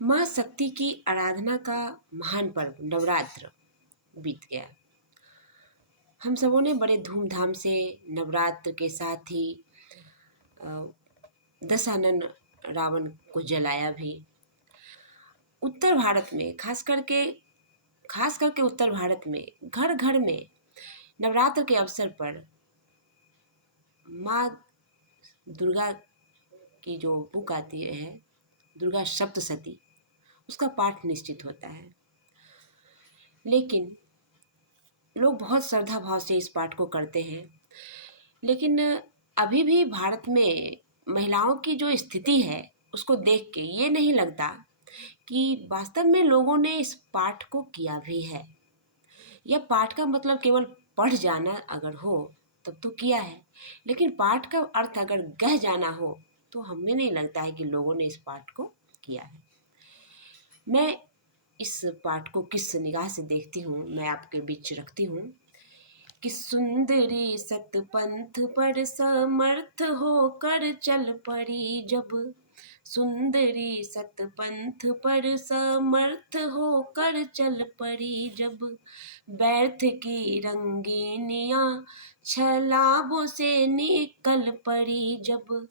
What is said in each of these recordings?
माँ शक्ति की आराधना का महान पर्व नवरात्र बीत गया। हम सबों ने बड़े धूमधाम से नवरात्र के साथ ही दशानन रावण को जलाया भी। उत्तर भारत में खास करके उत्तर भारत में घर घर में नवरात्र के अवसर पर माँ दुर्गा की जो बुक आती है, दुर्गा सप्तशती, उसका पाठ निश्चित होता है। लेकिन लोग बहुत श्रद्धा भाव से इस पाठ को करते हैं। लेकिन अभी भी भारत में महिलाओं की जो स्थिति है उसको देख के ये नहीं लगता कि वास्तव में लोगों ने इस पाठ को किया भी है। यह पाठ का मतलब केवल पढ़ जाना अगर हो तब तो किया है, लेकिन पाठ का अर्थ अगर गह जाना हो तो हमें नहीं लगता है कि लोगों ने इस पाठ को किया है। मैं इस पाठ को किस निगाह से देखती हूँ, मैं आपके बीच रखती हूँ कि सुंदरी सतपंथ पर समर्थ होकर चल पड़ी जब, सुंदरी सतपंथ पर समर्थ होकर चल पड़ी जब, व्यर्थ की रंगीनियां छलावों से निकल पड़ी जब,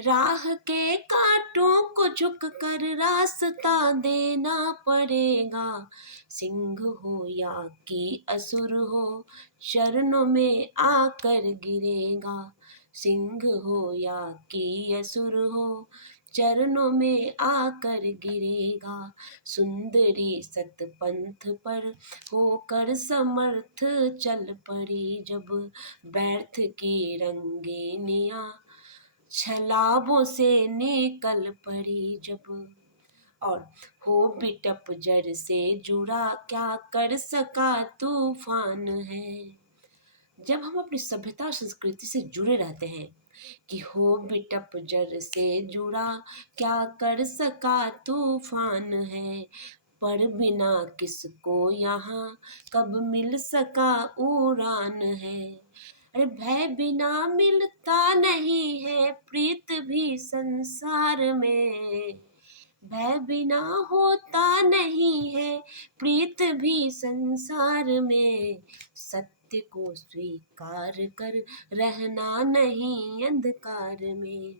राह के कांटों को झुक कर रास्ता देना पड़ेगा, सिंह हो या कि असुर हो चरणों में आकर गिरेगा, सिंह हो या कि असुर हो चरणों में आकर गिरेगा, सुंदरी सतपंथ पर होकर समर्थ चल पड़ी जब, व्यर्थ की रंगीनियां छलावों से निकल पड़ी जब, और हो बिटप जड़ से जुड़ा क्या कर सका तूफान है। जब हम अपनी सभ्यता और संस्कृति से जुड़े रहते हैं कि हो बिटप जड़ से जुड़ा क्या कर सका तूफान है, पर बिना किसको यहाँ कब मिल सका उड़ान है। अरे भय बिना मिलता नहीं है प्रीत भी संसार में, भय बिना होता नहीं है प्रीत भी संसार में, सत्य को स्वीकार कर रहना नहीं अंधकार में,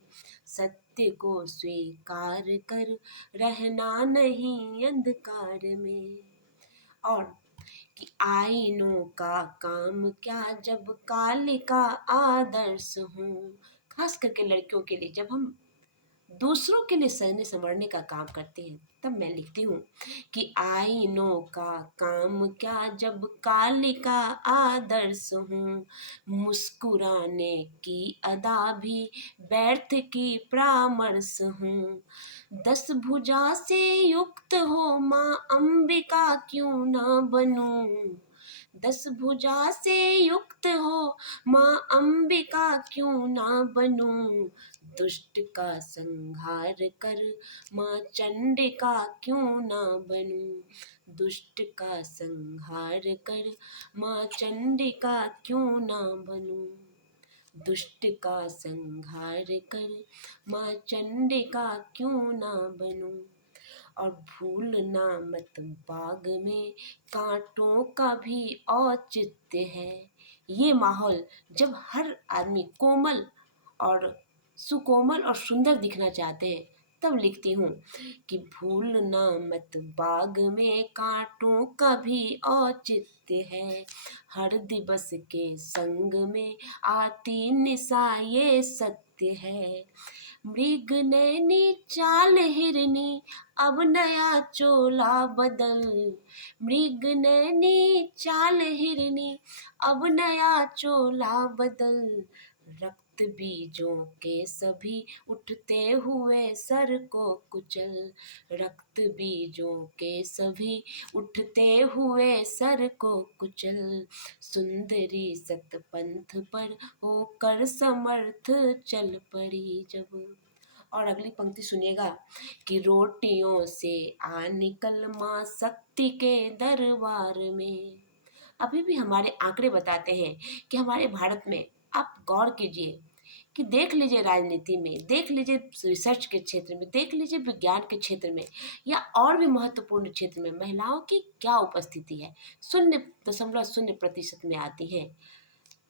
सत्य को स्वीकार कर रहना नहीं अंधकार में। और कि आईनों का काम क्या जब कालिका आदर्श हूँ। खास करके लड़कियों के लिए जब हम दूसरों के लिए सहने संवरने का काम करते हैं तब मैं लिखती हूँ कि आईनों का काम क्या जब कालिका आदर्श हूँ, मुस्कुराने की अदा भी व्यर्थ की परामर्श हूँ, दस भुजा से युक्त हो माँ अंबिका क्यों ना बनूं, दस भुजा से युक्त हो माँ अंबिका क्यों ना बनूं, दुष्ट का संहार कर माँ चंडिका क्यों ना बनूं, दुष्ट का संहार कर माँ चंडिका क्यों ना बनूं, दुष्ट का संहार कर माँ चंडिका क्यों ना बनूं। और भूलना मत बाग में कांटों का भी औचित्य है। ये माहौल जब हर आदमी कोमल और सुकोमल और सुंदर दिखना चाहते हैं तब लिखती हूँ कि भूलना मत बाग में कांटों का भी औचित्य है, हर दिवस के संग में आती निशा ये सत्य है, मृग नैनी चाल हिरनी अब नया चोला बदल, मृग नैनी चाल हिरनी अब नया चोला बदल, रक्त बीजों के सभी उठते हुए सर को कुचल, रक्त बीजों के सभी उठते हुए सर को कुचल, सुंदरी सतपंथ पर होकर समर्थ चल पड़ी जब। और अगली पंक्ति सुनिएगा कि रोटियों से आ निकल माँ शक्ति के दरबार में। अभी भी हमारे आंकड़े बताते हैं कि हमारे भारत में, आप गौर कीजिए कि देख लीजिए राजनीति में, देख लीजिए रिसर्च के क्षेत्र में, देख लीजिए विज्ञान के क्षेत्र में या और भी महत्वपूर्ण क्षेत्र में महिलाओं की क्या उपस्थिति है, 0.0% में आती है।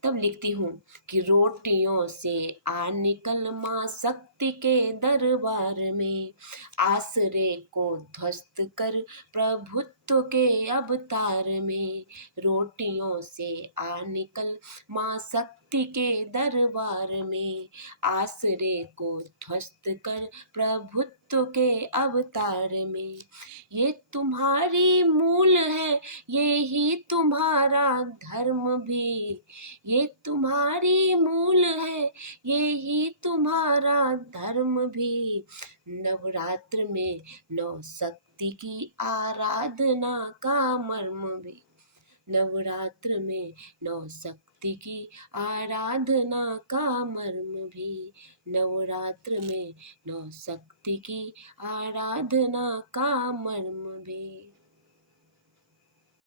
तब लिखती हूँ कि रोटियों से आ निकल माँ शक्ति के दरबार में, आसरे को ध्वस्त कर प्रभुत्व के अवतार में। रोटियों से आ निकल माँ शक्ति के दरबार में, आसरे को ध्वस्त कर प्रभुत्व के अवतार में। ये तुम्हारी मूल है, ये ही तुम्हारा धर्म भी, ये तुम्हारी मूल है, ये ही तुम्हारा धर्म भी। नवरात्र में नौ शक्ति की आराधना का मर्म भी, नवरात्र में नौ शक्ति की आराधना का मर्म भी, नवरात्र में नौ शक्ति की आराधना का मर्म भी।